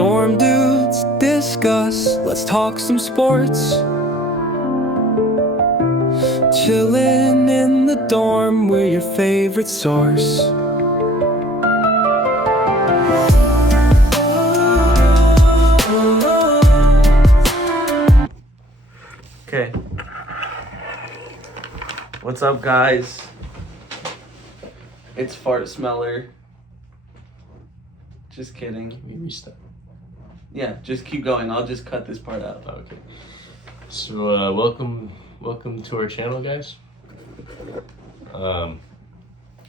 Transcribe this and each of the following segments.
Dorm dudes discuss, let's talk some sports. Chillin' in the dorm, we're your favorite source. Okay. What's up, guys? It's Fart Smeller. Just kidding. We restart. Yeah, just keep going. I'll just cut this part out. Okay. So welcome to our channel, guys.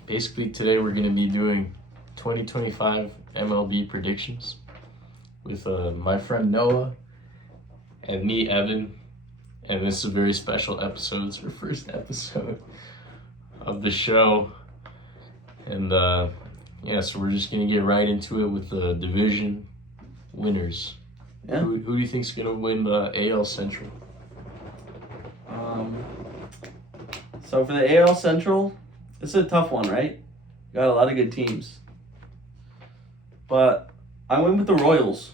Basically today we're gonna be doing 2025 MLB predictions with my friend Noah and me, Evan. And this is a very special episode. It's our first episode of the show. And so we're just gonna get right into it with the division winners. Yeah. Who do you think's gonna win the AL Central? So for the AL Central, this is a tough one, right? Got a lot of good teams. But I went with the Royals.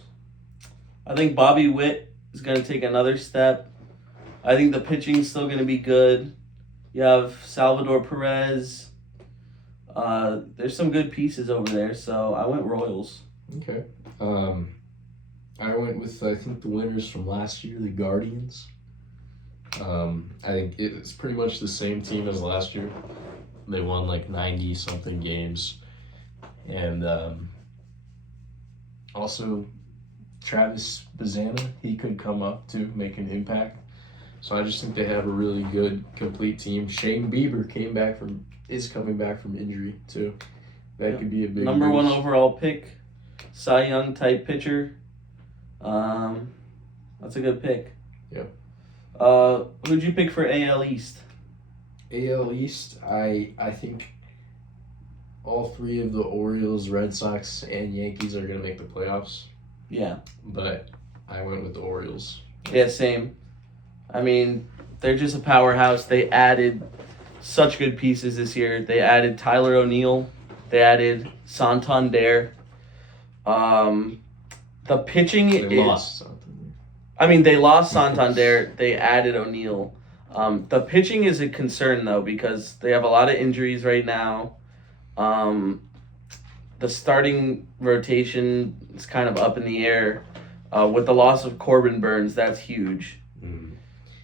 I think Bobby Witt is going to take another step. I think the pitching's still going to be good. You have Salvador Perez. There's some good pieces over there, so I went Royals. Okay. I went with, I think, the winners from last year, the Guardians. I think it's pretty much the same team as last year. They won like 90-something games. And also, Travis Bazana, he could come up to make an impact. So I just think they have a really good, complete team. Shane Bieber is coming back from injury, too. That could be a big Number one boost. overall pick. Cy Young type pitcher. That's a good pick. Yep. Who'd you pick for AL East? AL East, I think all three of the Orioles, Red Sox, and Yankees are going to make the playoffs. Yeah. But I went with the Orioles. Yeah, same. I mean, they're just a powerhouse. They added such good pieces this year. They added Tyler O'Neill. They added Santander. The pitching They lost something. I mean, they lost Santander. They added O'Neill. The pitching is a concern, though, because they have a lot of injuries right now. The starting rotation is kind of up in the air. With the loss of Corbin Burns, that's huge.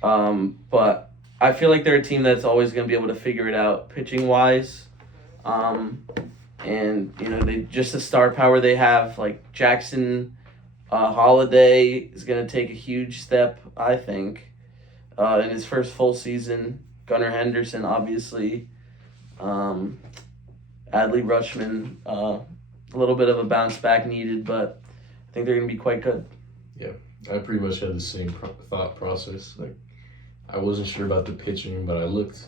But I feel like they're a team that's always going to be able to figure it out pitching-wise. And, just the star power they have, like Jackson Holiday is going to take a huge step, I think, in his first full season. Gunnar Henderson, obviously. Adley Rutschman, a little bit of a bounce back needed, but I think they're going to be quite good. Yeah, I pretty much had the same thought process. Like, I wasn't sure about the pitching, but I looked.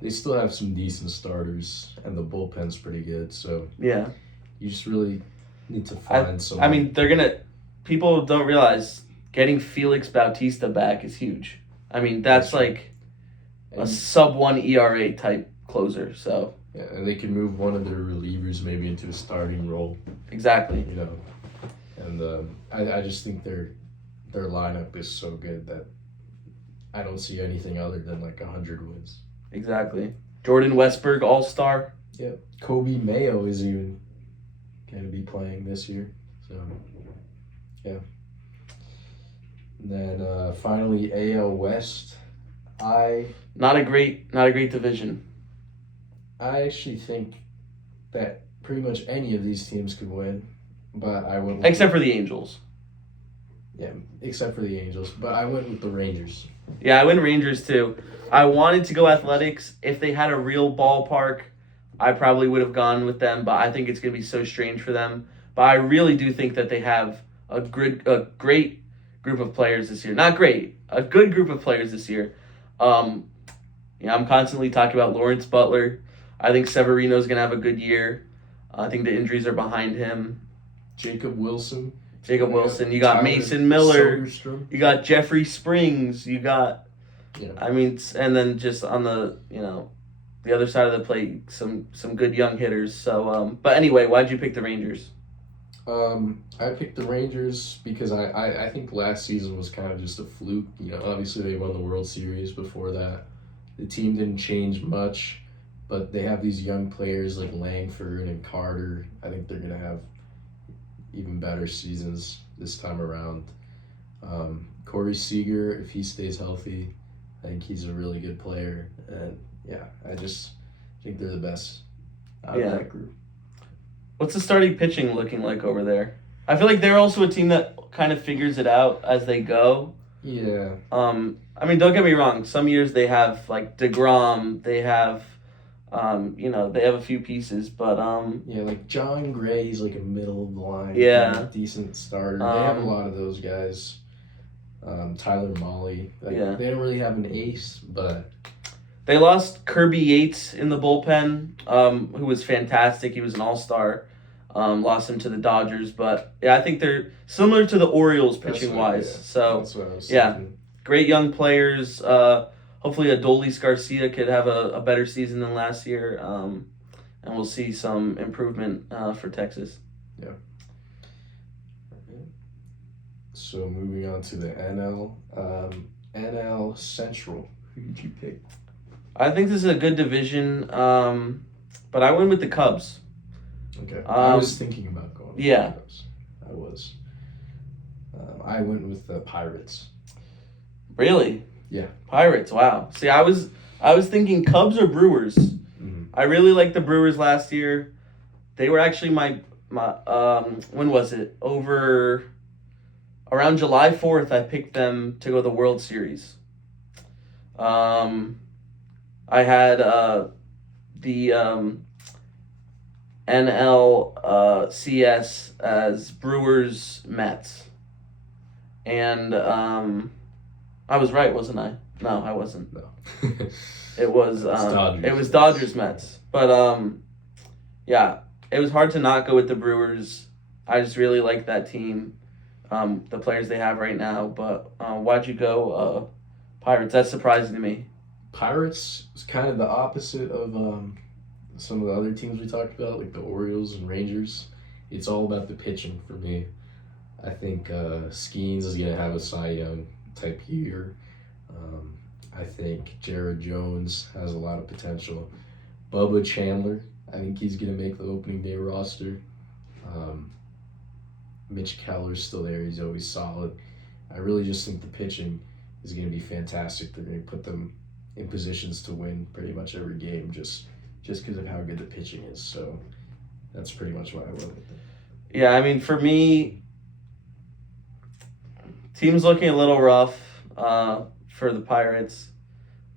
They still have some decent starters, and the bullpen's pretty good. So Yeah. you just really need to find someone. I mean, people don't realize getting Felix Bautista back is huge. I mean, that's like a sub-1 ERA type closer, so. Yeah, and they can move one of their relievers maybe into a starting role. Exactly. And I just think their lineup is so good that I don't see anything other than like 100 wins. Exactly. Jordan Westberg, All-Star. Yeah, Kobe Mayo is even going to be playing this year. So, yeah. And then finally, AL West. Not a great division. I actually think that pretty much any of these teams could win, but I went with Except for the Angels. Yeah, except for the Angels, but I went with the Rangers. Yeah, I went Rangers too. I wanted to go Athletics. If they had a real ballpark, I probably would have gone with them, but I think it's going to be so strange for them. But I really do think that they have a great group of players this year. Not great, a good group of players this year. I'm constantly talking about Lawrence Butler. I think Severino's going to have a good year. I think the injuries are behind him. Jacob Wilson. You got Mason Miller. Soderstrom. You got Jeffrey Springs. You got, Yeah. I mean, and then just on the, the other side of the plate, some good young hitters. So, but anyway, why'd you pick the Rangers? I picked the Rangers because I think last season was kind of just a fluke. Obviously they won the World Series before that. The team didn't change much, but they have these young players like Langford and Carter. I think they're going to have even better seasons this time around. Corey Seager, if he stays healthy, I think he's a really good player. And yeah, I just think they're the best out of that group. What's the starting pitching looking like over there? I feel like they're also a team that kind of figures it out as they go. Yeah. I mean, don't get me wrong. Some years they have like DeGrom. They have, they have a few pieces, but yeah, like John Gray's like a middle of the line. Yeah. Decent starter. They have a lot of those guys. Tyler Molly. They don't really have an ace, but they lost Kirby Yates in the bullpen, who was fantastic. He was an all-star. Lost him to the Dodgers, but yeah, I think they're similar to the Orioles pitching wise. Yeah. So that's what I was thinking. Great young players. Hopefully, Adolis Garcia could have a better season than last year, and we'll see some improvement for Texas. Yeah. So moving on to the NL, NL Central. Who did you pick? I think this is a good division, but I went with the Cubs. Okay. I was thinking about going with the Cubs. I was. I went with the Pirates. Really? Yeah. Pirates. Wow. See, I was thinking Cubs or Brewers. Mm-hmm. I really liked the Brewers last year. They were actually my when was it? Around July 4th, I picked them to go to the World Series. I had the NLCS as Brewers Mets. And I was right, wasn't I? No, I wasn't. No. It was Dodgers Mets. But yeah, it was hard to not go with the Brewers. I just really like that team. The players they have right now, but why'd you go Pirates? That's surprising to me. Pirates is kind of the opposite of some of the other teams we talked about, like the Orioles and Rangers. It's all about the pitching for me. I think Skeens is going to have a Cy Young type year. I think Jared Jones has a lot of potential. Bubba Chandler, I think he's going to make the opening day roster. Mitch Keller's still there. He's always solid. I really just think the pitching is going to be fantastic. They're going to put them in positions to win pretty much every game just because of how good the pitching is. So that's pretty much why I went with it. Yeah, I mean, for me, team's looking a little rough for the Pirates.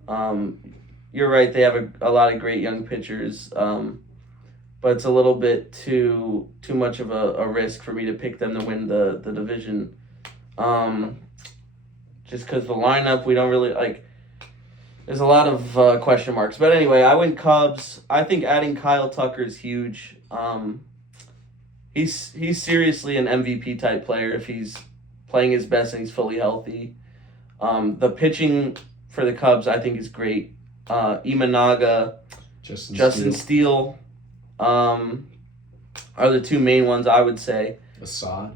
You're right, they have a lot of great young pitchers. But it's a little bit too much of a risk for me to pick them to win the division. Just because the lineup, we don't really like. There's a lot of question marks. But anyway, I went Cubs. I think adding Kyle Tucker is huge. He's seriously an MVP type player if he's playing his best and he's fully healthy. The pitching for the Cubs, I think, is great. Imanaga, Justin Steele. Are the two main ones I would say. Assad.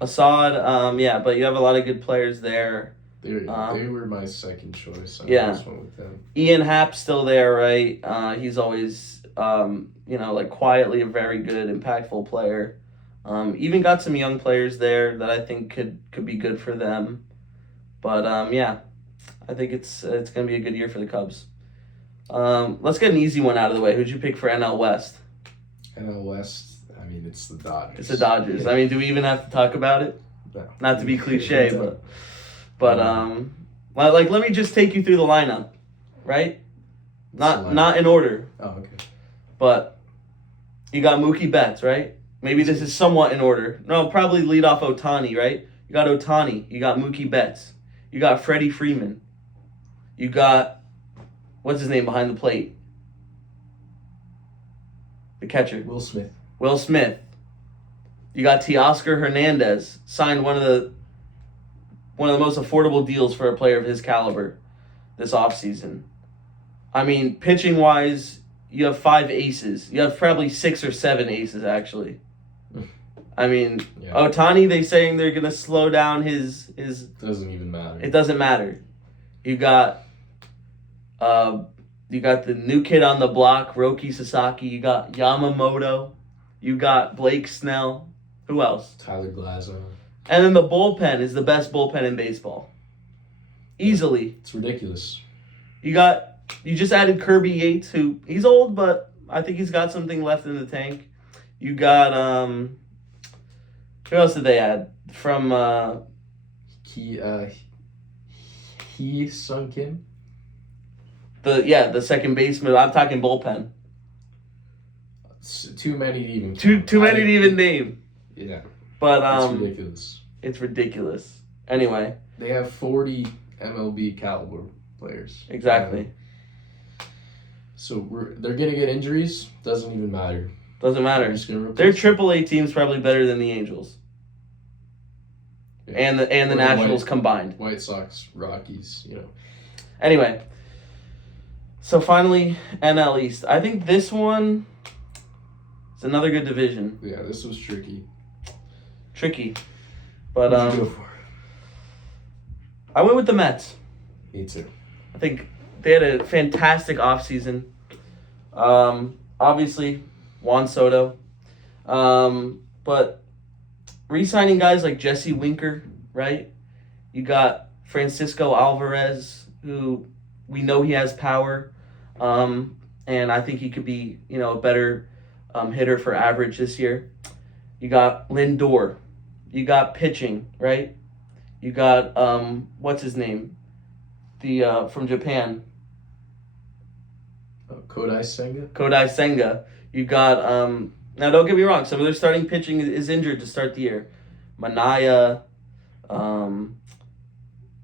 Yeah, but you have a lot of good players there. They were my second choice. I just went with them. Ian Happ's still there, right? He's always, quietly a very good, impactful player. Even got some young players there that I think could be good for them. But I think it's going to be a good year for the Cubs. Let's get an easy one out of the way. Who'd you pick for NL West? NL West, I mean, it's the Dodgers. It's the Dodgers. I mean, do we even have to talk about it? No. Not to be cliche, but let me just take you through the lineup, right? Not in order. Oh, okay. But you got Mookie Betts, right? Maybe this is somewhat in order. No, probably lead off Ohtani, right? You got Ohtani. You got Mookie Betts. You got Freddie Freeman. You got, what's his name behind the plate? The catcher. Will Smith. You got Teoscar Hernandez, signed one of the most affordable deals for a player of his caliber this offseason. I mean, pitching-wise, you have 5 aces. You have probably 6 or 7 aces, actually. I mean, Yeah. Ohtani, they saying they're gonna slow down his. Doesn't even matter. It doesn't matter. You got the new kid on the block, Roki Sasaki. You got Yamamoto. You got Blake Snell. Who else? Tyler Glasnow. And then the bullpen is the best bullpen in baseball. Easily. It's ridiculous. You just added Kirby Yates, who he's old, but I think he's got something left in the tank. You got who else did they add? From He Sung Kim. the second baseman. I'm talking bullpen. It's too many to even. Too many to even name. Yeah. But It's ridiculous. It's ridiculous. Anyway. They have 40 MLB caliber players. Exactly. So they're gonna get injuries. Doesn't even matter. Doesn't matter. They're just gonna Their replace them. AAA team's probably better than the Angels. Yeah. And the Or the Nationals combined. White Sox, Rockies, Anyway. So finally, NL East. I think this one is another good division. Yeah, this was tricky. Tricky. But Who'd you go for? I went with the Mets. Me too. I think they had a fantastic offseason. Obviously, Juan Soto. But re-signing guys like Jesse Winker, right? You got Francisco Alvarez, who we know he has power. And I think he could be, a better hitter for average this year. You got Lindor. You got pitching, right? You got, what's his name? The from Japan. Kodai Senga. Kodai Senga. You got, now don't get me wrong, some of their starting pitching is injured to start the year. Manaya,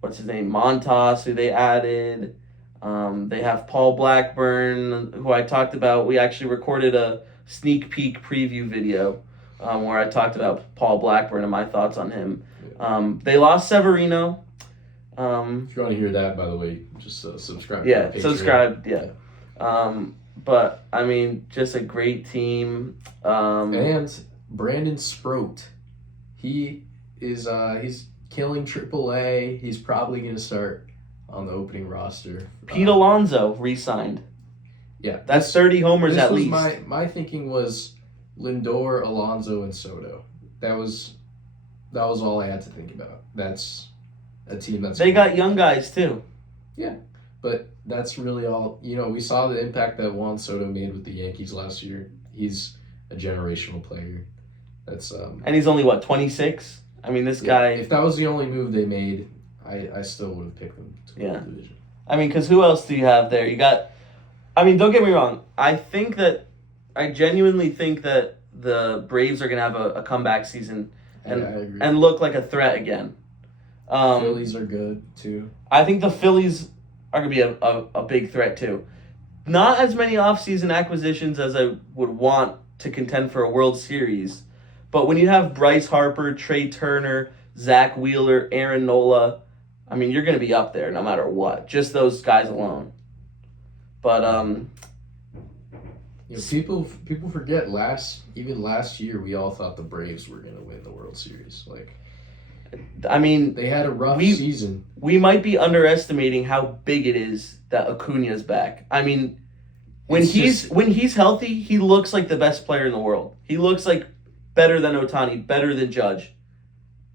what's his name? Montas, who they added. They have Paul Blackburn, who I talked about. We actually recorded a sneak peek preview video where I talked about Paul Blackburn and my thoughts on him. They lost Severino. If you want to hear that, by the way, just subscribe. Yeah, to the Patreon. subscribe. Yeah. But I mean, just a great team. And Brandon Sproat, he is he's killing AAA. He's probably going to start on the opening roster. Pete Alonso re-signed. Yeah, That's 30 homers at least. My thinking was Lindor, Alonso, and Soto. That was all I had to think about. That's a team that's. They got young guys too. Yeah, but that's really all. We saw the impact that Juan Soto made with the Yankees last year. He's a generational player. That's And he's only 26. I mean, this guy. If that was the only move they made, I still would have picked them to win the division. I mean, because who else do you have there? You got. I mean, don't get me wrong. I genuinely think that the Braves are gonna have a comeback season I agree. and look like a threat again. Phillies are good too. I think the Phillies are going to be a big threat too. Not as many offseason acquisitions as I would want to contend for a World Series. But when you have Bryce Harper, Trey Turner, Zach Wheeler, Aaron Nola, I mean, you're going to be up there no matter what. Just those guys alone. But people forget last year we all thought the Braves were going to win the World Series. I mean, they had a rough season. We might be underestimating how big it is that Acuna's back. I mean, when he's healthy, he looks like the best player in the world. He looks like better than Ohtani, better than Judge.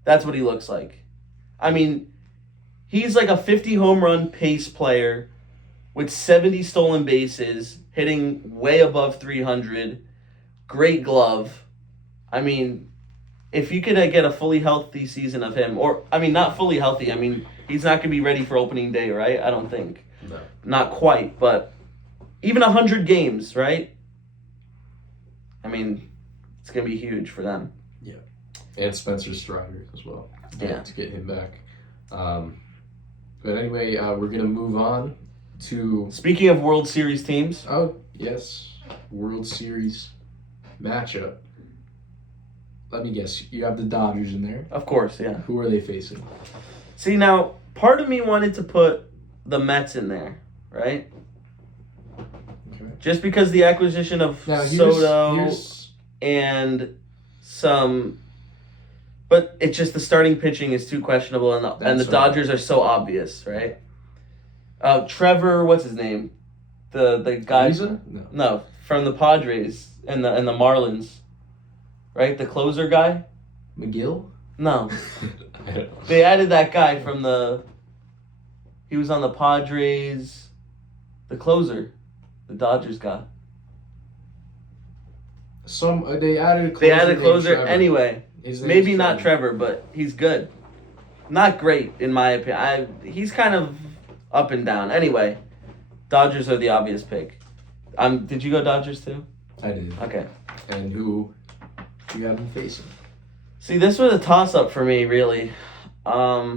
That's what he looks like. I mean, he's like a 50 home run pace player with 70 stolen bases, hitting way above 300. Great glove. I mean, if you could get a fully healthy season of him, or, I mean, not fully healthy, I mean, he's not going to be ready for opening day, right? I don't think. No. Not quite, but even 100 games, right? I mean, it's going to be huge for them. Yeah. And Spencer Strider as well. To get him back. But anyway, we're going to move on to... Speaking of World Series teams. Oh, yes. World Series matchup. Let me guess. You have the Dodgers in there. Of course, yeah. Who are they facing? See, now, part of me wanted to put the Mets in there, right? Okay. Just because the acquisition of Soto and some But it's just the starting pitching is too questionable, and the That's right. Dodgers are so obvious, right? Trevor, what's his name? The guy. Ariza? No, from the Padres and the Marlins, right? The closer guy. McGill? No, I don't know. they added that guy from the. He was on the Padres. The closer, the Dodgers guy. They added a closer. They added a named closer Trevor. anyway. His name's Maybe not Trevor, but he's good. Not great in my opinion. He's kind of up and down. Anyway, Dodgers are the obvious pick. Did you go Dodgers too? I did. Okay. And who you have them facing? See, this was a toss-up for me, really. I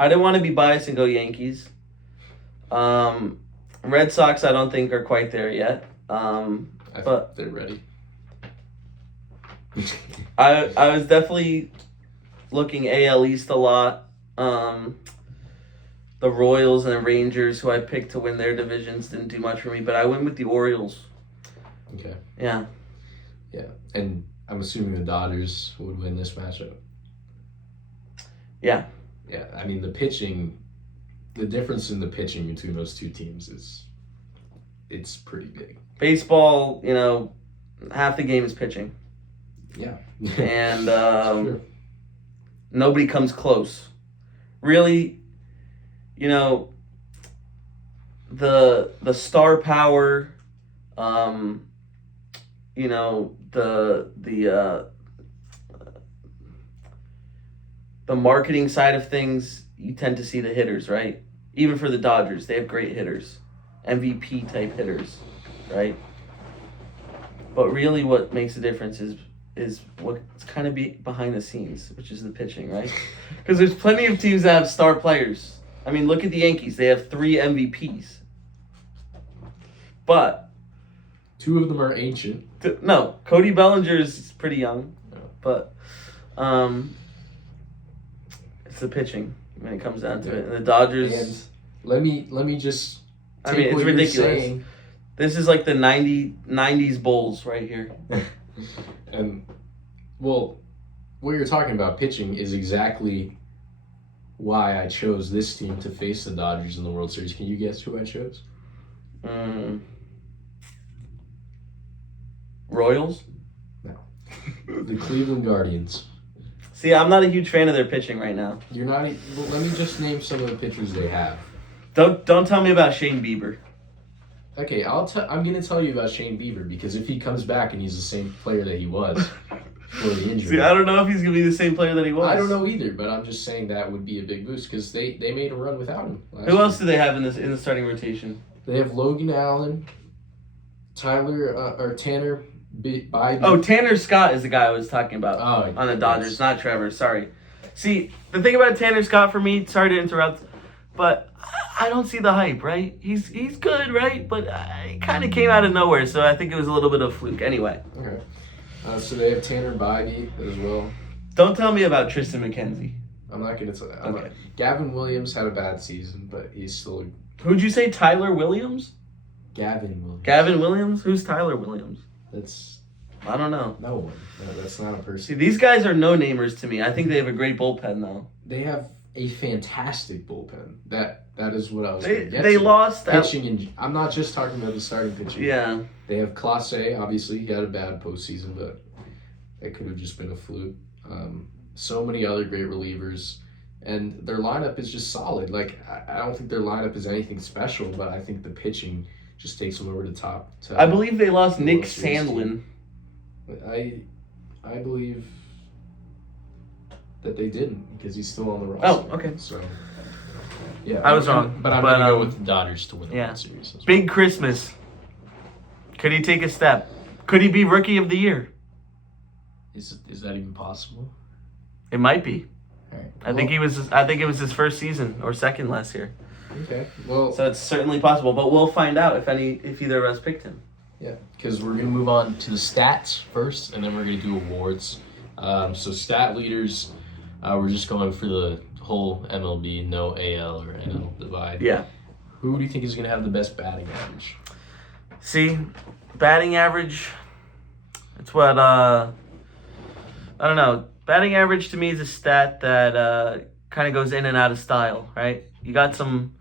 didn't want to be biased and go Yankees. Red Sox, I don't think are quite there yet. But they're ready. I was definitely looking AL East a lot. The Royals and the Rangers, who I picked to win their divisions, didn't do much for me, but I went with the Orioles. Okay. Yeah. Yeah, and I'm assuming the Dodgers would win this matchup. Yeah. Yeah, I mean the difference in the pitching between those two teams it's pretty big. Baseball, half the game is pitching. Yeah. And Sure. nobody comes close. Really, the star power, the marketing side of things, you tend to see the hitters, right? Even for the Dodgers, they have great hitters, MVP type hitters, right? But really, what makes a difference is what's kind of behind the scenes, which is the pitching, right? Because there's plenty of teams that have star players. I mean, look at the Yankees; they have 3 MVPs, but 2 of them are ancient. no, Cody Bellinger is pretty young, Oh. but it's the pitching when it comes down to it. And the Dodgers. And let me just. I take mean, it's what you're ridiculous. saying. This is like the 90s Bulls right here. And well, what you're talking about pitching is exactly why I chose this team to face the Dodgers in the World Series. Can you guess who I chose? Royals? The Cleveland Guardians. See, I'm not a huge fan of their pitching right now. You're not. Well, let me just name some of the pitchers they have. Don't tell me about Shane Bieber. Okay, I'm gonna tell you about Shane Bieber because if he comes back and he's the same player that he was before the injury. See, I don't know if he's gonna be the same player that he was. I don't know either, but I'm just saying that would be a big boost because they made a run without him. Who else do they have in the starting rotation? They have Logan Allen, Tanner Bybee. Oh, Tanner Scott is the guy I was talking about Oh, on the Dodgers, not Trevor. Sorry. See, the thing about Tanner Scott for me, sorry to interrupt, but I don't see the hype, right? He's good, right? But he kind of came out of nowhere, so I think it was a little bit of fluke. Anyway. Okay. So they have Tanner Bybee as well. Don't tell me about Tristan McKenzie. I'm not going to tell that. Okay. Gavin Williams had a bad season, but he's still Who'd you say? Tyler Williams? Gavin Williams. Gavin Williams? Who's Tyler Williams? That's I don't know. no one. No, that's not a See, person. these guys are no-namers to me. I think they have a great bullpen, though. They have a fantastic bullpen. That is what I was going to get They to. lost out. Pitching, and I'm not just talking about the starting pitching. Yeah. They have Clase, obviously, he had a bad postseason, but it could have just been a fluke. So many other great relievers, and their lineup is just solid. Like, I don't think their lineup is anything special, but I think the pitching just takes them over the top. I believe they lost the Nick World Series Sandlin. I believe that they didn't because he's still on the roster. Oh, okay. So, yeah. I was wrong. But I'm But, going to go with the Dodgers to win the yeah. World Series. As well. Big Christmas. Could he take a step? Could he be Rookie of the Year? Is that even possible? It might be. All right. I think it was his first season or second last year. Okay. Well, So it's certainly possible, but we'll find out if either of us picked him. yeah, because we're going to move on to the stats first, and then we're going to do awards. So stat leaders, we're just going for the whole MLB, no AL or NL divide. Yeah. Who do you think is going to have the best batting average? See, batting average. It's what I don't know. Batting average to me is a stat that kind of goes in and out of style, right? You got some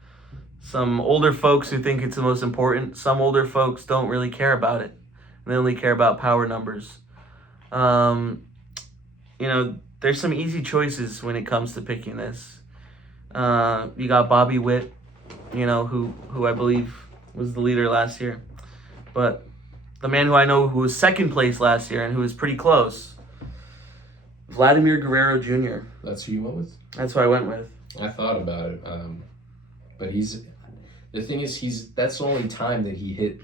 older folks who think it's the most important. Some older folks don't really care about it. They only care about power numbers. There's some easy choices when it comes to picking this. You got Bobby Witt, who I believe was the leader last year. But the man who I know who was second place last year and who was pretty close, Vladimir Guerrero Jr. That's who you went with? That's who I went with. I thought about it, but the thing is, that's the only time that he hit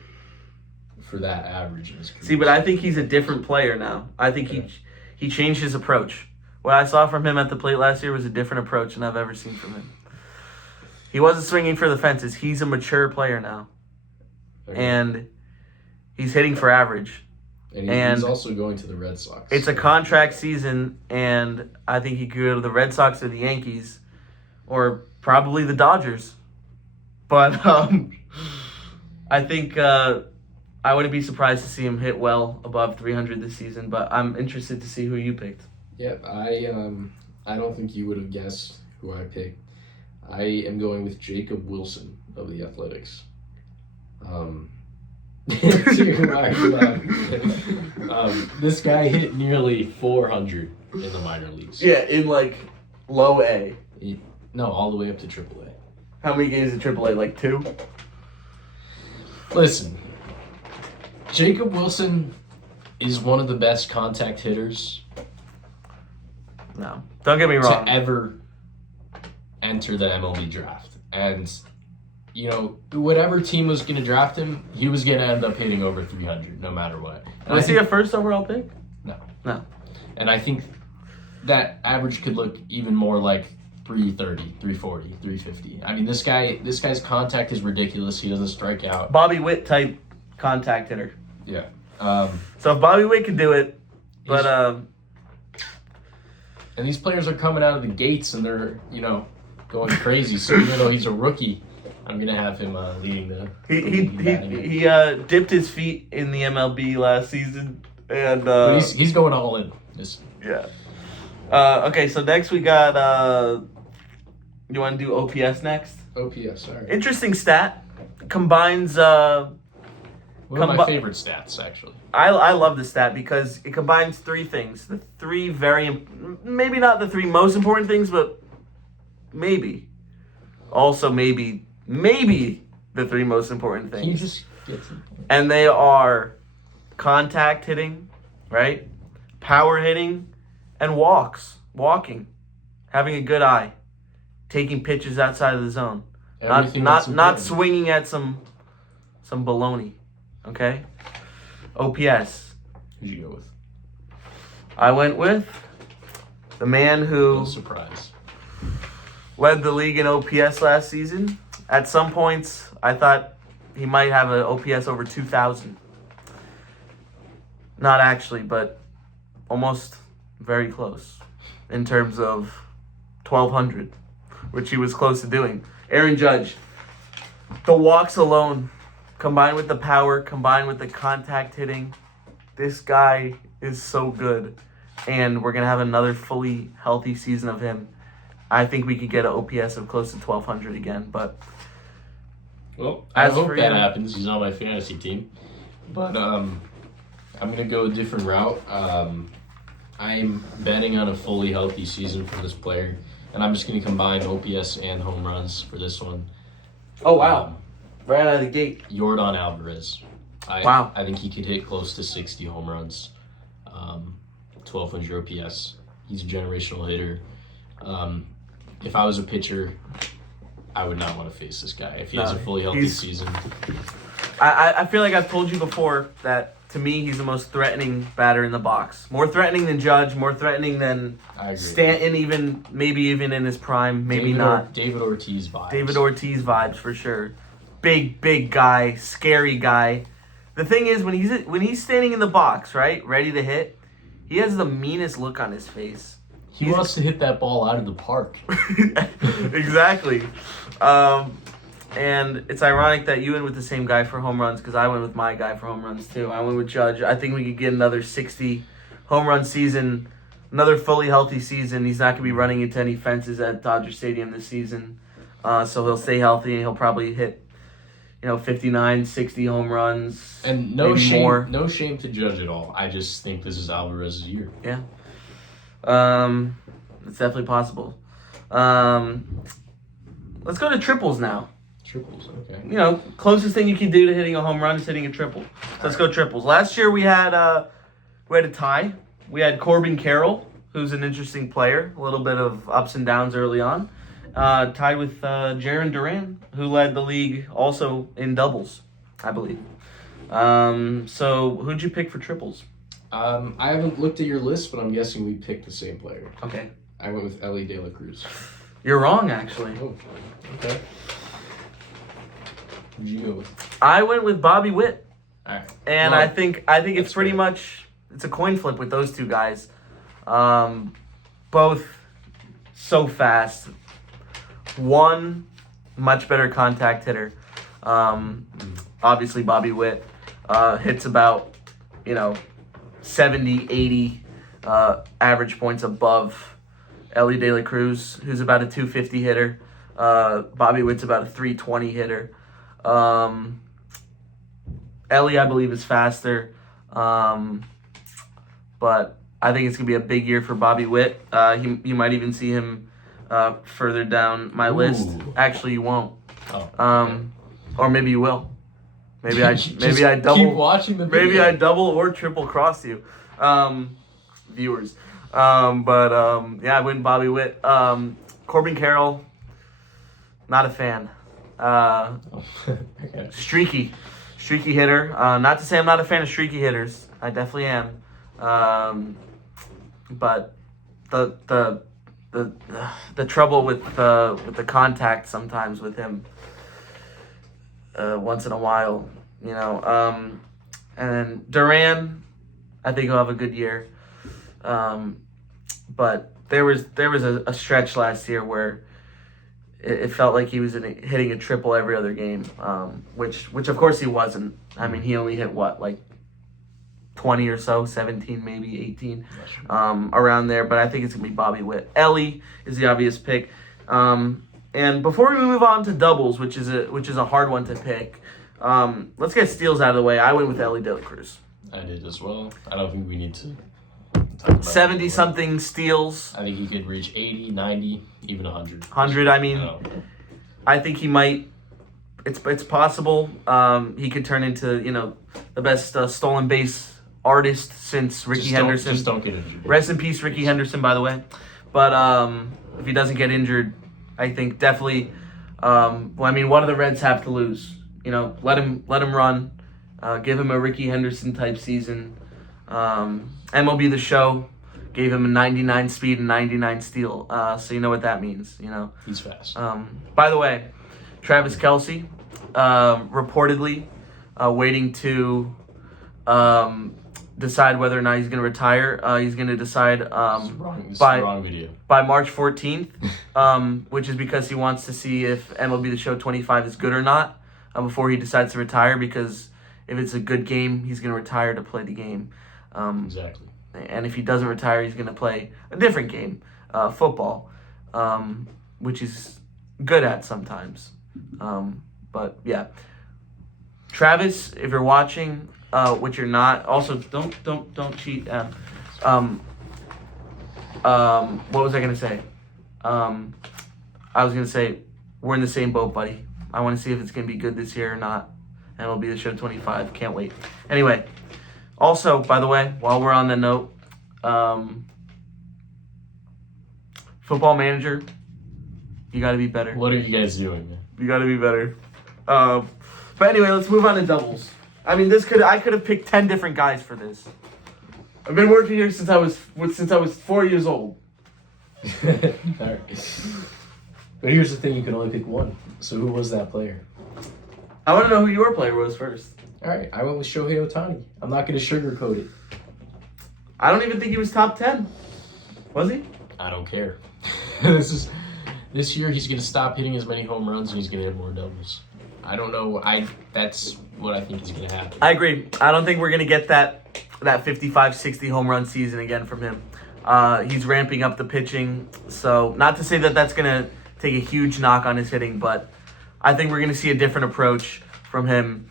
for that average in his career. See, but I think he's a different player now. I think he changed his approach. What I saw from him at the plate last year was a different approach than I've ever seen from him. He wasn't swinging for the fences. He's a mature player now. Okay. And he's hitting for average. And he's also going to the Red Sox. It's a contract season, and I think he could go to the Red Sox or the Yankees or probably the Dodgers. But I think I wouldn't be surprised to see him hit well above 300 this season, but I'm interested to see who you picked. Yeah, I don't think you would have guessed who I picked. I am going with Jacob Wilson of the Athletics. This guy hit nearly 400 in the minor leagues. Yeah, in like low A. No, all the way up to AAA. How many games in AAA? Like 2? Listen, Jacob Wilson is one of the best contact hitters. No, don't get me wrong. To ever enter the MLB draft. And, whatever team was going to draft him, he was going to end up hitting over 300 no matter what. And Was he a first overall pick? No. And I think that average could look even more like 330, 340, 350. I mean, this guy's contact is ridiculous. He doesn't strike out. Bobby Witt type contact hitter. Yeah. So if Bobby Witt can do it, but and these players are coming out of the gates and they're going crazy. So even though he's a rookie, I'm gonna have him leading the. He dipped his feet in the MLB last season, and but he's going all in. Yeah. Okay, so next we got. You want to do OPS next? OPS, sorry. Interesting stat. Combines. One of my favorite stats, actually. I love this stat because it combines 3 things. The 3 maybe not the 3 most important things, but maybe. Also maybe the 3 most important things. Can you just get to And they are contact hitting, right? Power hitting, and walking. Having a good eye. Taking pitches outside of the zone. Not swinging at some baloney. Okay? OPS. Who'd you go with? I went with the man who No surprise. led the league in OPS last season. At some points, I thought he might have an OPS over 2,000. Not actually, but almost very close in terms of 1,200, which he was close to doing. Aaron Judge. The walks alone, combined with the power, combined with the contact hitting, this guy is so good. And we're going to have another fully healthy season of him. I think we could get an OPS of close to 1,200 again. But well, I hope that happens. He's on my fantasy team. But I'm going to go a different route. I'm betting on a fully healthy season for this player. And I'm just going to combine OPS and home runs for this one. Oh, wow. Right out of the gate. Yordan Alvarez. Wow. I think he could hit close to 60 home runs, 1,200 OPS. He's a generational hitter. If I was a pitcher, I would not want to face this guy if he has a fully healthy season. I feel like I've told you before that, to me, he's the most threatening batter in the box. More threatening than Judge, more threatening than Stanton, maybe even in his prime, maybe not. David Ortiz vibes. David Ortiz vibes, for sure. Big guy, scary guy. The thing is, when he's standing in the box, right, ready to hit, he has the meanest look on his face. He wants to hit that ball out of the park. Exactly. And it's ironic that you went with the same guy for home runs because I went with my guy for home runs too. I went with Judge. I think we could get another 60 home run season another fully healthy season. He's not going to be running into any fences at Dodger Stadium this season. So he'll stay healthy, and he'll probably hit, 59, 60 home runs. And no maybe shame, more. no shame to judge at all. I just think this is Alvarez's year. Yeah. It's definitely possible. Let's go to triples now. Triples, okay. Closest thing you can do to hitting a home run is hitting a triple. So let's go triples. Last year we had a tie. We had Corbin Carroll, who's an interesting player. A little bit of ups and downs early on. Tied with Jarren Duran, who led the league also in doubles, I believe. So who'd you pick for triples? I haven't looked at your list, but I'm guessing we picked the same player. Okay. I went with Ellie De La Cruz. You're wrong, actually. Oh, okay. Who'd you go with? I went with Bobby Witt. All right. And Well, I think it's pretty fair. much it's a coin flip with those two guys. Both so fast. One much better contact hitter. Obviously Bobby Witt hits about 70, 80 average points above Ellie De La Cruz, who's about a 250 hitter. Bobby Witt's about a 320 hitter. Ellie, I believe, is faster. But I think it's going to be a big year for Bobby Witt. You might even see him further down my list. Actually, you won't. Oh. Or maybe you will. Maybe I Just double. Keep watching the video. Maybe I double or triple cross you, viewers. Yeah, I went Bobby Witt. Corbin Carroll, not a fan. Okay. Streaky hitter. Not to say I'm not a fan of streaky hitters. I definitely am. But the trouble with the contact sometimes with him. Once in a while, and then Duran, I think he'll have a good year. But there was a stretch last year where it felt like he was hitting a triple every other game, which of course he wasn't. I mean, he only hit like 20 or so, 17 maybe, 18, around there. But I think it's gonna be Bobby Witt. Ellie is the obvious pick. And before we move on to doubles, which is a hard one to pick, let's get steals out of the way. I went with Ellie De La Cruz. I did as well. I don't think we need to talk about 70-something steals. I think he could reach 80, 90, even 100. 100, I mean, I think he might. It's possible. He could turn into, the best stolen base artist since Ricky Henderson. Just don't get injured. Rest in peace, Ricky Henderson, by the way. But if he doesn't get injured, I think definitely. What do the Reds have to lose? Let him run. Give him a Ricky Henderson type season. MLB The Show gave him a 99 speed and 99 steal. So you know what that means. He's fast. By the way, Travis Kelce reportedly waiting to decide whether or not he's going to retire. He's going to decide This is by the wrong video. by March 14th, which is because he wants to see if MLB The Show 25 is good or not before he decides to retire, because if it's a good game, he's going to retire to play the game. Exactly. And if he doesn't retire, he's going to play a different game, football, which he's good at sometimes. But yeah, Travis, if you're watching, which you're not, also don't cheat. What was I going to say? I was going to say we're in the same boat, buddy. I want to see if it's going to be good this year or not. And it'll be the show 25. Can't wait. Anyway, also, by the way, while we're on the note, Football Manager, you got to be better. What are you guys doing, man? You got to be better. But anyway, let's move on to doubles. I mean, I could have picked 10 different guys for this. I've been working here since I was 4 years old. All right. But here's the thing, you can only pick one. So who was that player? I want to know who your player was first. All right, I went with Shohei Ohtani. I'm not going to sugarcoat it. I don't even think he was top 10. Was he? I don't care. This year he's going to stop hitting as many home runs and he's going to hit more doubles. I don't know. That's what I think is going to happen. I agree. I don't think we're going to get that 55, 60 home run season again from him. He's ramping up the pitching. So not to say that that's going to take a huge knock on his hitting, but I think we're going to see a different approach from him.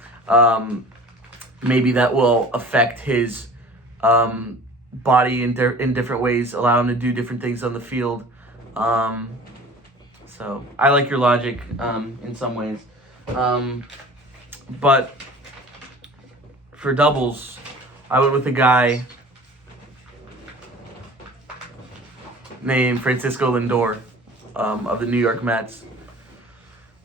Maybe that will affect his body in different ways, allow him to do different things on the field. So I like your logic in some ways. But for doubles, I went with a guy named Francisco Lindor of the New York Mets.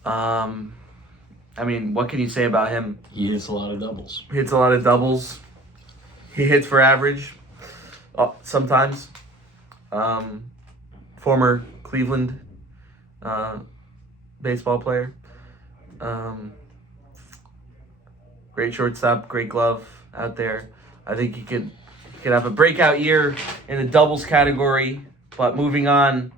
I mean, what can you say about him? He hits a lot of doubles. He hits a lot of doubles. He hits for average sometimes. Former Cleveland baseball player. Great shortstop, great glove out there. I think he could have a breakout year in the doubles category. But moving on,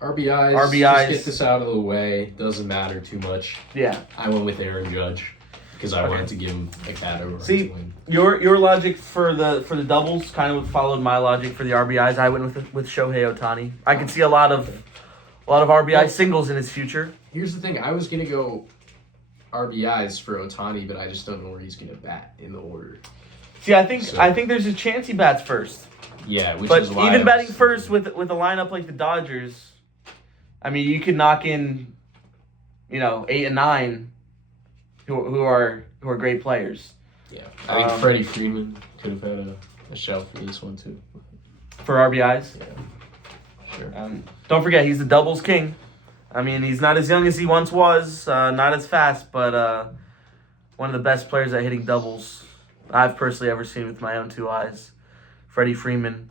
RBIs. Just get this out of the way. Doesn't matter too much. Yeah. I went with Aaron Judge because I wanted to give him a category. See, your logic for the doubles kind of followed my logic for the RBIs. I went with Shohei Ohtani. I could see a lot of RBI singles in his future. Here's the thing: I was gonna go RBIs for Ohtani, but I just don't know where he's gonna bat in the order. See, I think there's a chance he bats first. Yeah, but is why even batting first with a lineup like the Dodgers, I mean, you could knock in, 8 and 9, who are great players. Yeah, I think Freddie Freeman could have had a shout for this one too. For RBIs. Yeah, sure. Don't forget, he's the doubles king. I mean, he's not as young as he once was, not as fast, but one of the best players at hitting doubles I've personally ever seen with my own two eyes. Freddie Freeman,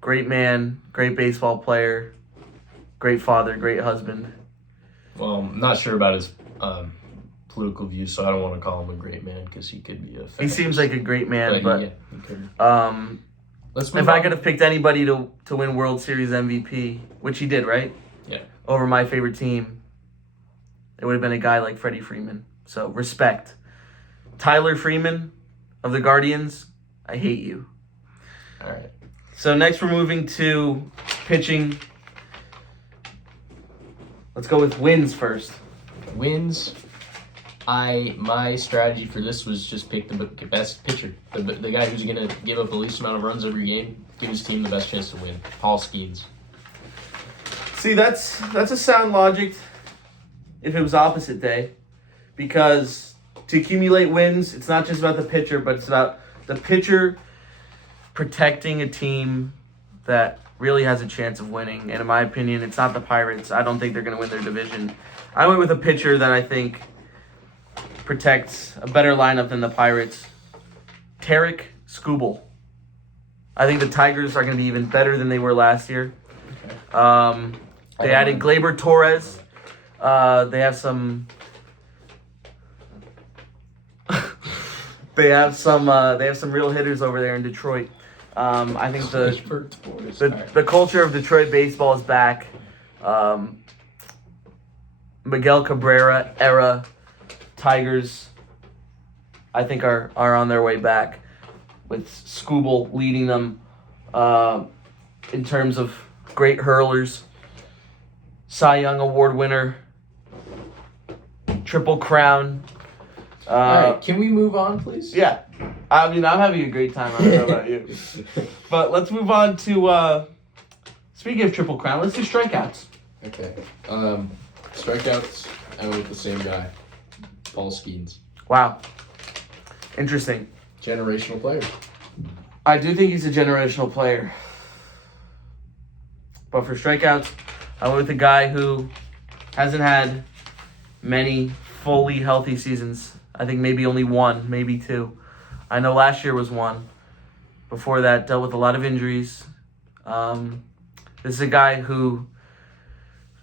great man, great baseball player, great father, great husband. Well, I'm not sure about his political views, so I don't want to call him a great man because he could be a fascist. He seems like a great man, but he could. If I could have picked anybody to win World Series MVP, which he did, right? Yeah. Over my favorite team, it would have been a guy like Freddie Freeman. So, respect. Tyler Freeman of the Guardians, I hate you. All right. So next we're moving to pitching. Let's go with wins first. Wins. My strategy for this was just pick the best pitcher, the guy who's gonna give up the least amount of runs every game, give his team the best chance to win. Paul Skeens. See, that's a sound logic. If it was opposite day, because to accumulate wins, it's not just about the pitcher, but it's about the pitcher protecting a team that really has a chance of winning. And in my opinion, it's not the Pirates. I don't think they're going to win their division. I went with a pitcher that I think protects a better lineup than the Pirates. Tarek Skubal. I think the Tigers are going to be even better than they were last year. Okay. They added Gleyber Torres. They have some... They have some real hitters over there in Detroit. I think the culture of Detroit baseball is back. Miguel Cabrera era Tigers, I think are on their way back, with Skubal leading them in terms of great hurlers. Cy Young Award winner, Triple Crown. All right, can we move on, please? Yeah. I mean, I'm having a great time. I don't know about you. But let's move on to, speaking of Triple Crown, let's do strikeouts. Okay. Strikeouts, I went with the same guy, Paul Skeens. Wow. Interesting. Generational player. I do think he's a generational player. But for strikeouts, I went with a guy who hasn't had many fully healthy seasons. I think maybe only one, maybe two. I know last year was one. Before that, dealt with a lot of injuries. This is a guy who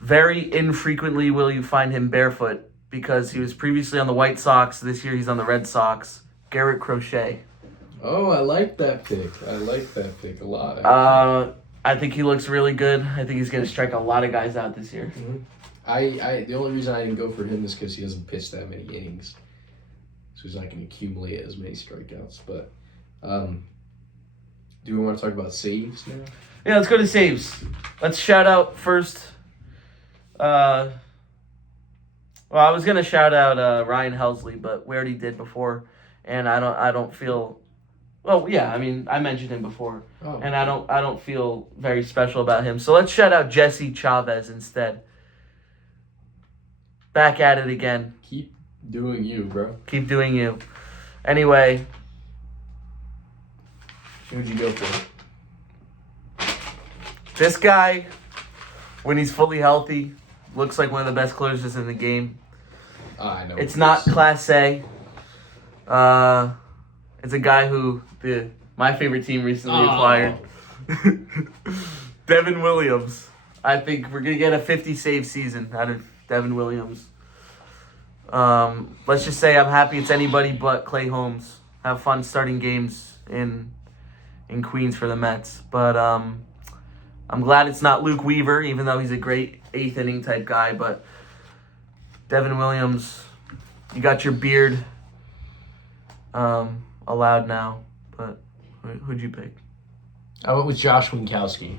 very infrequently will you find him barefoot, because he was previously on the White Sox. This year he's on the Red Sox. Garrett Crochet. Oh, I like that pick. I like that pick a lot. I think he looks really good. I think he's going to strike a lot of guys out this year. Mm-hmm. The only reason I didn't go for him is because he hasn't pitched that many innings. So he's not going to accumulate as many strikeouts. But Do we want to talk about saves now? Yeah, let's go to saves. Let's shout out first. Well, I was gonna shout out Ryan Helsley, but we already did before, and I don't feel. Well, yeah, I mean, I mentioned him before, and I don't feel very special about him. So let's shout out Jesse Chavez instead. Back at it again. Keep doing you, bro. Keep doing you. Anyway, Who'd you go for? this guy, when he's fully healthy, looks like one of the best closers in the game. I know. It's not Class A. It's a guy who my favorite team recently acquired. Devin Williams. I think we're going to get a 50 save season out of Devin Williams. Let's just say I'm happy it's anybody but Clay Holmes. Have fun starting games in Queens for the Mets. But I'm glad it's not Luke Weaver, even though he's a great eighth inning type guy. But Devin Williams, you got your beard allowed now. But who'd you pick? I went with Josh Winkowski.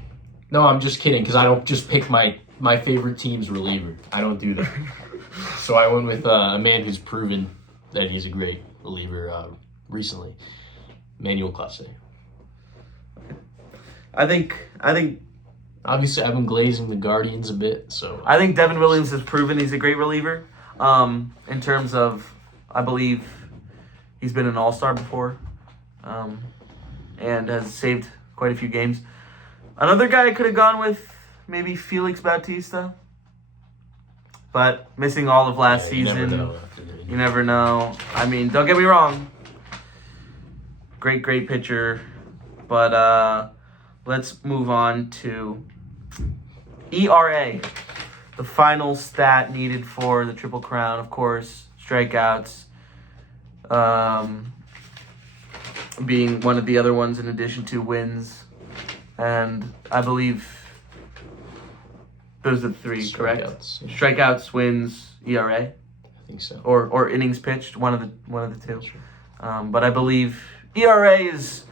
No, I'm just kidding, because I don't just pick my favorite team's reliever. I don't do that. So I went with a man who's proven that he's a great reliever recently, Manuel Clase. I think Obviously, I've been glazing the Guardians a bit, so I think Devin Williams has proven he's a great reliever. In terms of, I believe he's been an all-star before, and has saved quite a few games. Another guy I could have gone with, maybe Felix Bautista, but missing all of last season. You never know. I mean, don't get me wrong. Great pitcher, but let's move on to ERA, the final stat needed for the Triple Crown. Of course, strikeouts being one of the other ones in addition to wins. And I believe those are the three, correct? Strikeouts, wins, ERA. I think so. Or innings pitched, one of the two. Sure. But I believe ERA is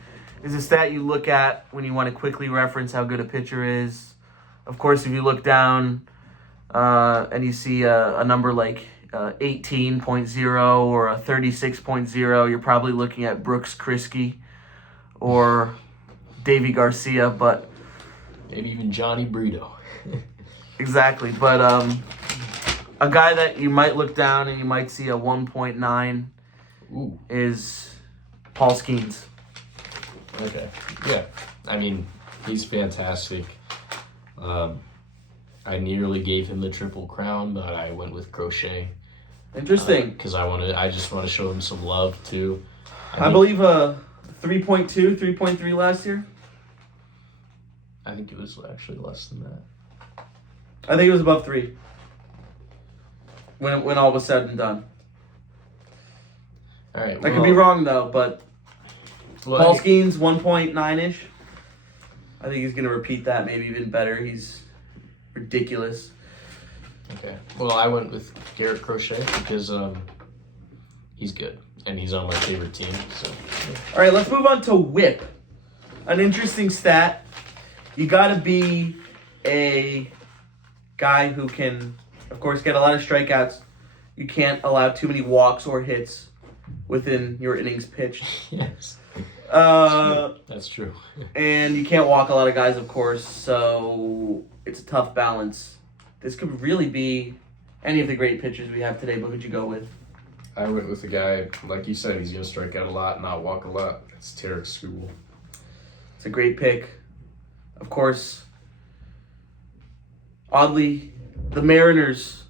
a stat you look at when you want to quickly reference how good a pitcher is. Of course, if you look down and you see a number like 18.0 or a 36.0, you're probably looking at Brooks Kriske or Davy Garcia, but maybe even Johnny Brito. Exactly, but a guy that you might look down and you might see a 1.9 is Paul Skeens. Okay. Yeah. I mean, he's fantastic. I nearly gave him the Triple Crown, but I went with Crochet. Interesting. Because I just want to show him some love too. I believe 3.2, 3.3 last year. I think it was actually less than that. I think it was above 3. When all was said and done. All right. I could be wrong though, but Paul Skeens 1.9-ish. I think he's gonna repeat that, maybe even better. He's ridiculous. Okay. Well, I went with Garrett Crochet because he's good and he's on my favorite team. So. All right, let's move on to WHIP. An interesting stat. You gotta be a guy who can, of course, get a lot of strikeouts. You can't allow too many walks or hits within your innings pitched. Yes. That's true. And you can't walk a lot of guys, of course, so it's a tough balance. This could really be any of the great pitchers we have today, but who'd you go with? I went with a guy, like you said, he's going to strike out a lot, not walk a lot. It's Tarek Skubal. It's a great pick. Of course, oddly, the Mariners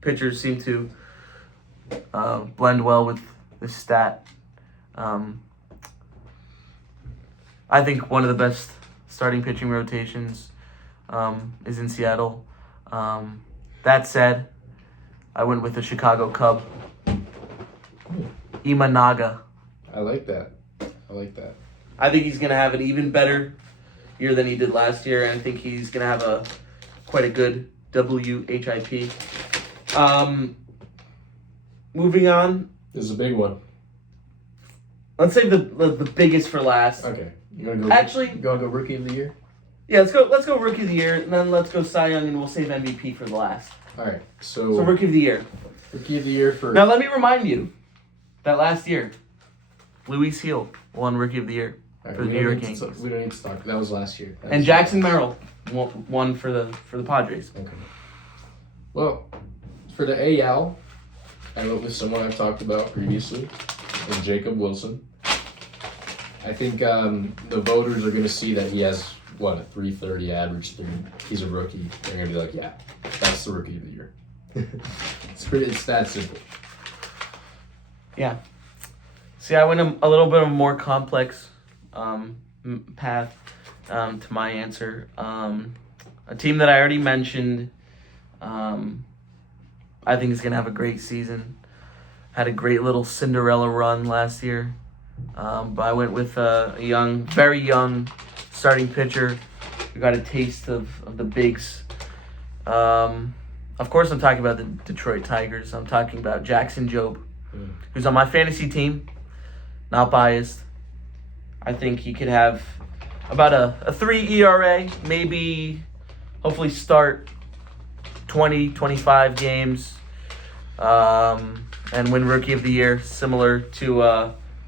pitchers seem to blend well with this stat. I think one of the best starting pitching rotations is in Seattle. That said, I went with the Chicago Cub, Imanaga. I like that. I think he's going to have an even better year than he did last year, and I think he's going to have quite a good WHIP. Moving on. This is a big one. Let's save the biggest for last. Okay. You wanna go? Actually, you wanna go rookie of the year? yeah, let's go rookie of the year, and then let's go Cy Young, and we'll save MVP for the last. All right. So rookie of the year. Rookie of the year for. Now let me remind you, that last year, Luis Hill won rookie of the year All right, for the New York Yankees, we don't need to talk. That was last year. and Jackson Merrill won for the Padres. Okay. Well, for the AL, I went with someone I've talked about previously, and Jacob Wilson. I think the voters are going to see that he has, a 330 average. He's a rookie. They're going to be like, yeah, that's the rookie of the year. It's that simple. Yeah. See, I went a little bit of a more complex path to my answer. A team that I already mentioned, I think is going to have a great season. Had a great little Cinderella run last year. But I went with a very young starting pitcher who got a taste of the bigs. Of course, I'm talking about the Detroit Tigers. I'm talking about Jackson Jobe, who's on my fantasy team. Not biased. I think he could have about a 3 ERA, maybe hopefully start 20, 25 games, and win Rookie of the Year, similar to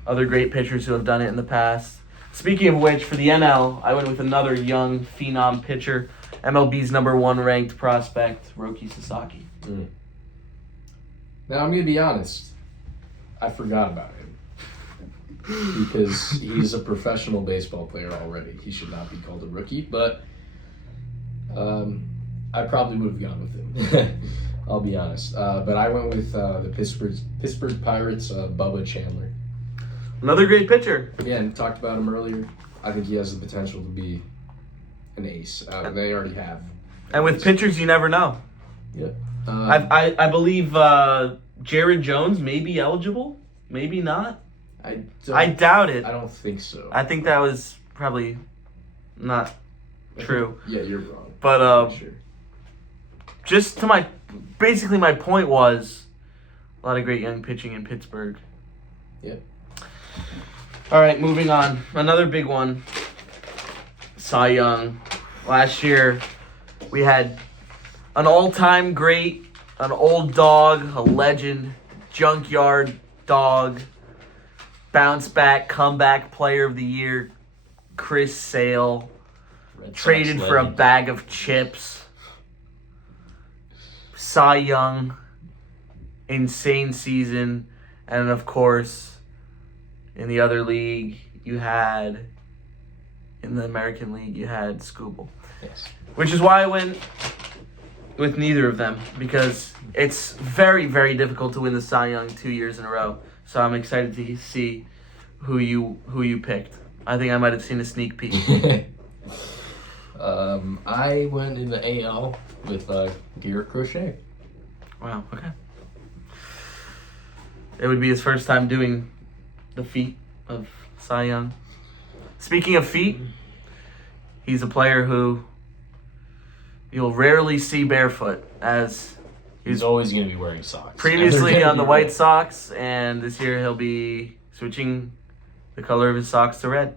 other great pitchers who have done it in the past. Speaking of which, for the NL, I went with another young phenom pitcher, MLB's #1 ranked prospect, Roki Sasaki. Now, I'm going to be honest. I forgot about him. Because he's a professional baseball player already. He should not be called a rookie, but I probably would have gone with him. I'll be honest. But I went with the Pittsburgh Pirates, Bubba Chandler. Another great pitcher. Again, talked about him earlier. I think he has the potential to be an ace. They already have. And with pitchers, you never know. Yep. I believe Jared Jones may be eligible, maybe not. I doubt it. I don't think so. I think that was probably not true. Yeah, you're wrong. But sure. just to my point was a lot of great young pitching in Pittsburgh. Yep. All right, moving on. Another big one. Cy Young. Last year, we had an all-time great, an old dog, a legend, junkyard dog, bounce back, comeback player of the year, Chris Sale, traded for a bag of chips. Cy Young, insane season, and of course, in the other league, in the American League, you had Scooble. Yes. Which is why I went with neither of them, because it's very, very difficult to win the Cy Young 2 years in a row. So I'm excited to see who you picked. I think I might have seen a sneak peek. I went in the AL with Garrett Crochet. Wow, okay. It would be his first time doing the feat of Cy Young. Speaking of feet, he's a player who you'll rarely see barefoot, as he's always going to be wearing socks. Previously on the White Sox, and this year he'll be switching the color of his socks to red.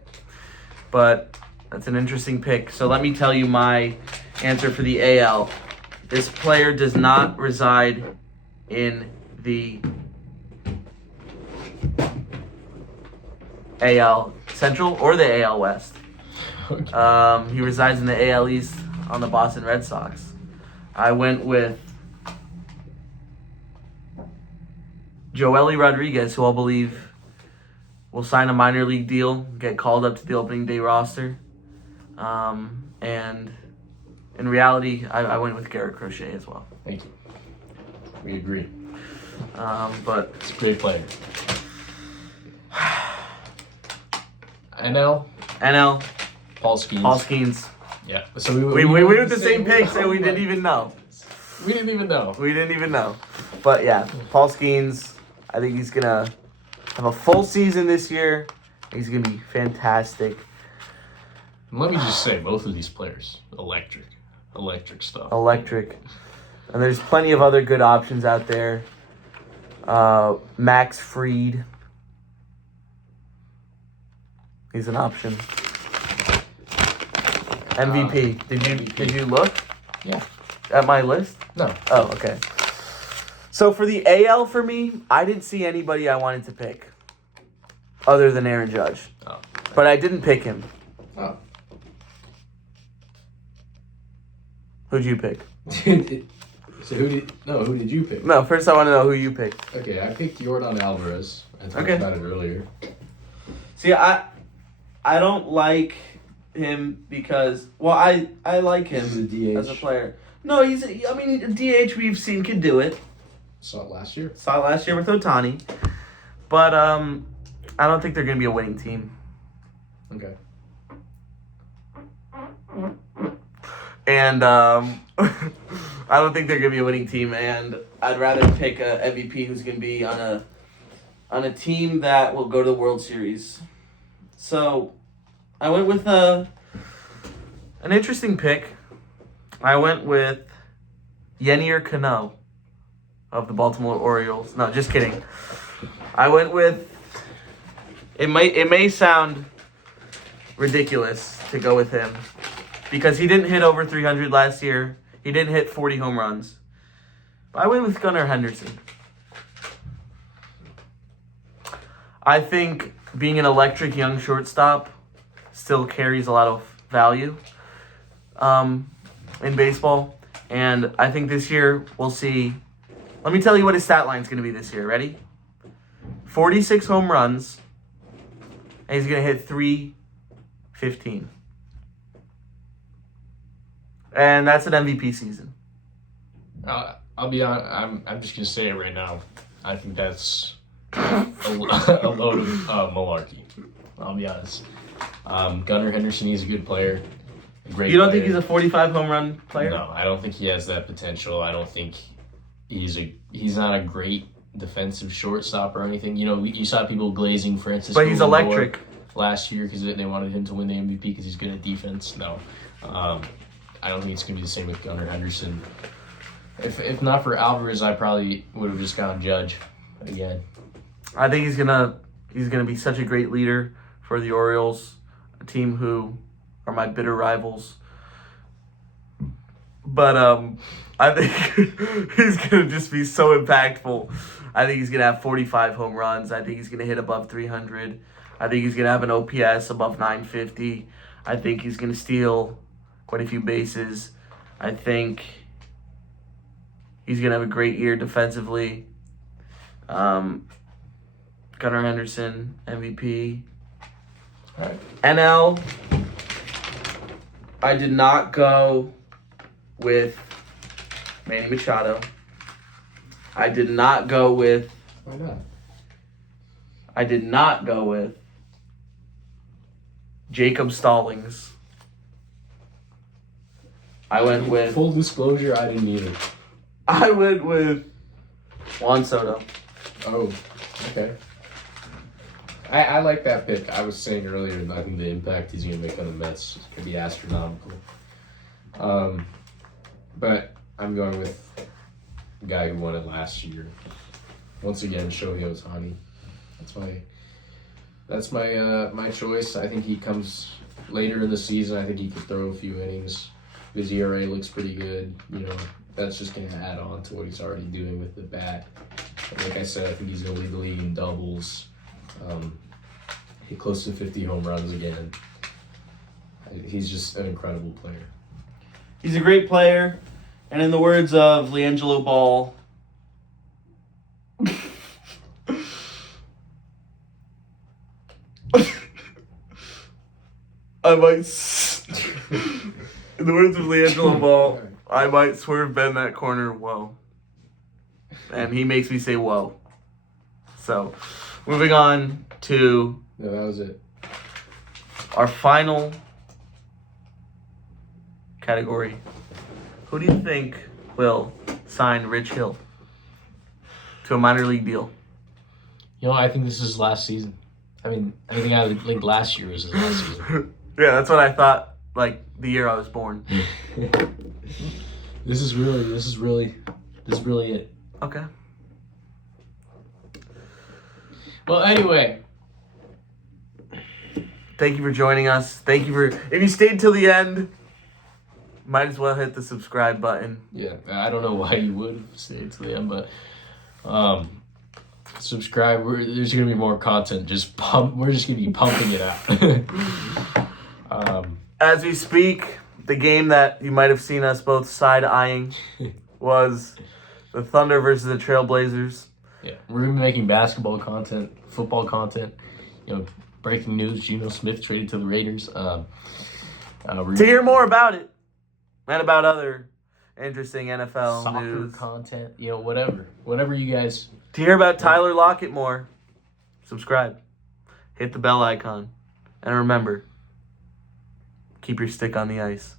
But that's an interesting pick. So let me tell you my answer for the AL. This player does not reside in the AL Central or the AL West. Okay. He resides in the AL East on the Boston Red Sox. I went with Joely Rodriguez, who I believe will sign a minor league deal, get called up to the opening day roster. And in reality, I went with Garrett Crochet as well. Thank you. We agree. But it's a great player. NL. Paul Skeens. Yeah. So we went with the same picks, and we didn't even know. We didn't even know. But yeah, Paul Skeens, I think he's going to have a full season this year. He's going to be fantastic. Let me just say, both of these players, electric stuff. Electric. And there's plenty of other good options out there. Max Fried. He's an option. MVP. Did you look? Yeah. At my list? No. Oh, okay. So for the AL for me, I didn't see anybody I wanted to pick other than Aaron Judge. Oh. But I didn't pick him. Oh. Who'd you pick? So who did you pick? No, first I want to know who you picked. Okay, I picked Yordan Alvarez. I talked Okay. about it earlier. See, I don't like him because, well, I like him He's a DH. as a player. No, a DH we've seen can do it. Saw it last year. Saw it last year with Ohtani. But I don't think they're going to be a winning team. Okay. And I don't think they're going to be a winning team. And I'd rather pick a MVP who's going to be on a team that will go to the World Series. So I went with an interesting pick. I went with Yennier Cano of the Baltimore Orioles. No, just kidding. I went with, it may sound ridiculous to go with him because he didn't hit over 300 last year. He didn't hit 40 home runs. But I went with Gunnar Henderson. I think being an electric young shortstop still carries a lot of value in baseball. And I think this year we'll see. Let me tell you what his stat line is going to be this year. Ready? 46 home runs. And he's going to hit .315. And that's an MVP season. I'll be honest. I'm just gonna say it right now. I think that's a load of malarkey. I'll be honest. Gunnar Henderson, he's a good player. A great. You don't player. think he's a 45 home run player? No, I don't think he has that potential. I don't think he's not a great defensive shortstop or anything. You know, you saw people glazing Francisco. But he's electric. Last year because they wanted him to win the MVP because he's good at defense. No, I don't think it's gonna be the same with Gunnar Henderson. If not for Alvarez, I probably would have just gone Judge again. I think he's gonna be such a great leader for the Orioles, a team who are my bitter rivals. But I think he's gonna just be so impactful. I think he's gonna have 45 home runs. I think he's gonna hit above 300. I think he's gonna have an OPS above 950. I think he's gonna steal quite a few bases. I think he's going to have a great year defensively. Gunnar Henderson, MVP. All right. NL, I did not go with Manny Machado. I did not go with... Why not? I did not go with Jacob Stallings. I went with... Full disclosure, I didn't either. I went with Juan Soto. Oh, okay. I like that pick. I was saying earlier, I think the impact he's going to make on the Mets is going to be astronomical. But I'm going with the guy who won it last year. Once again, Shohei Ohtani. That's my choice. I think he comes later in the season. I think he could throw a few innings. His ERA looks pretty good. You know, that's just going to add on to what he's already doing with the bat. And like I said, I think he's going to lead the league in doubles. Hit close to 50 home runs again. He's just an incredible player. He's a great player. And in the words of LeAngelo Ball, in the words of LeAngelo Ball, I might swerve bend that corner, whoa. And he makes me say whoa. So, moving on to No, that was it. our final category. Who do you think will sign Rich Hill to a minor league deal? You know, I think this is last season. I think last year was his last season. Yeah, that's what I thought, like, the year I was born. This is really it. Okay. Well, anyway, Thank you for joining us. Thank you for if you stayed till the end. Might as well hit the subscribe button. Yeah, I don't know why you would stay to the end, but subscribe. There's gonna be more content. We're just gonna be pumping it out. As we speak, the game that you might have seen us both side-eyeing was the Thunder versus the Trailblazers. Yeah, we're gonna be making basketball content, football content. Breaking news: Geno Smith traded to the Raiders. To hear more about it and about other interesting NFL soccer news, content, whatever you guys. to hear about Tyler Lockett more, subscribe, hit the bell icon, and remember, keep your stick on the ice.